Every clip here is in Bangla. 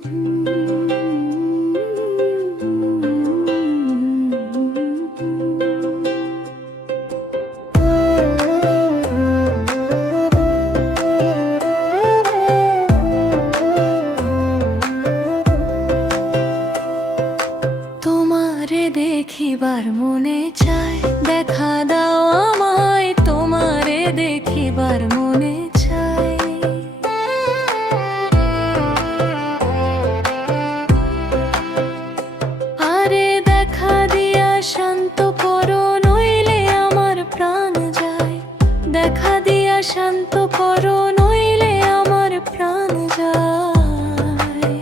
তোমারে দেখিবার মনে চায়, দেখা দাও আমায়, তোমারে দেখিবার মনে চায়। আরে দেখা দিয়া শান্ত করো, নইলে আমার প্রাণ যায়। দেখা দিয়া শান্ত করো, নইলে আমার প্রাণ যায়।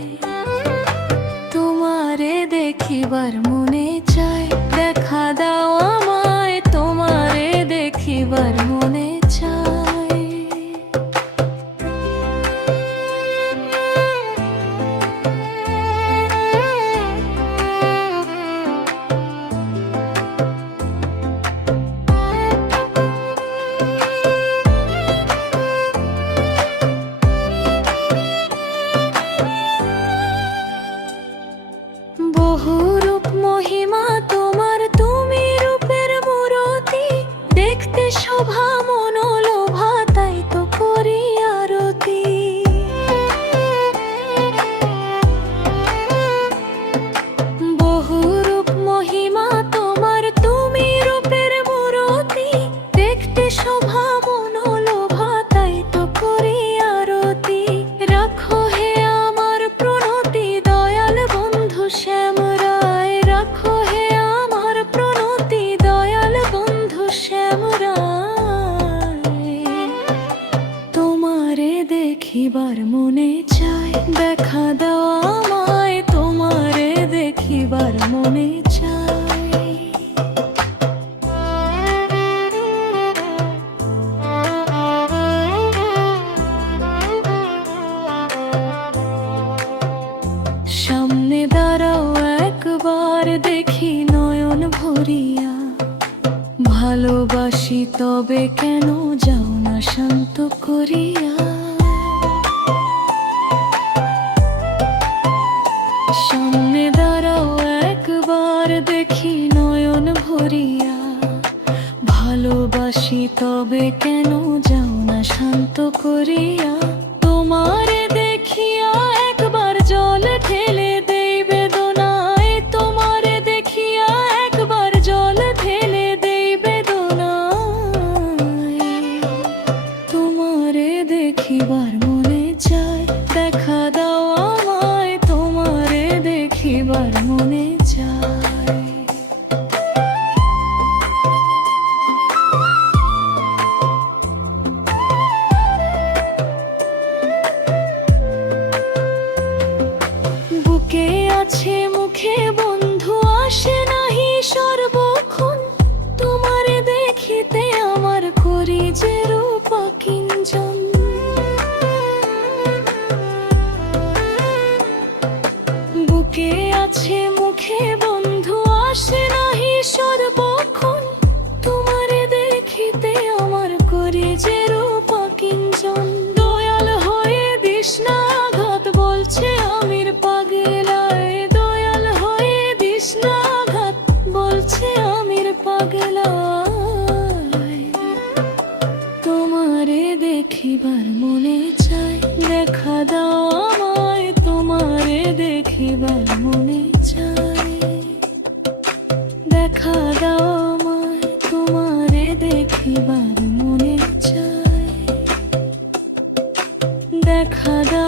তোমারে দেখিবার মনে চায়, দেখা দাও আমায়, তোমারে দেখিবার মনে চায়। বহুরূপ মহিমা তোমার, তুমি রূপের মূরতি। দেখতে শোভা মনোলোভা, তাই তো করি আরতি। বহুরূপ মহিমা তোমার, তুমি রূপের মূরতি। দেখতে শোভা মনোলোভা, তাই তো করি আরতি। রাখো হে আমার প্রণতি, দয়াল বন্ধু শ্যামরায়। রাখো হে আমার প্রণতি, দয়াল বন্ধু শ্যামরায়। তোমারে দেখিবার মনে চায়, দেখা দাও আমায়, তোমারে দেখিবার মনে চায়। সামনে দাঁড়াও একবার, দেখি নয়ন ভরিয়া। ভালোবাসি তবে কেন যাও না শান্ত করিয়া। সামনে দাঁড়াও একবার, দেখি নয়ন ভরিয়া। ভালোবাসি তবে কেন যাও না শান্ত করিয়া। তোমারে দেখিয়া একবার জল ঢেলে দেই বেদনায়। তোমারে দেখিয়া একবার জল ঢেলে দেই বেদনায়। তোমারে দেখিবার মনে চায়, দেখা দাও আমায়, তোমারে দেখিবার মনে চায়। বুকে আছে মুখে বন্ধু, আসে নাহি সর্বক্ষণ। তোমারে দেখিতে আমার করি যে রূপা কিঞ্জন। বুকে আছে মুখে বন্ধু, আসে নাহি সর্বক্ষণ। তোমারে দেখিতে আমার করি যে রূপা কিঞ্জন। দয়াল হয়ে দিস না আঘাত, বলছে আমির পাগলায়। দয়াল হয়ে দিস না আঘাত, বলছে আমির পাগলায়। তোমারে দেখিবার মনে চায়, দেখা দাও আমায়, তোমারে দেখিবার মনে চায়। দেখা দাও আমায়, তোমারে দেখিবার মনে চায়। দেখা দাও।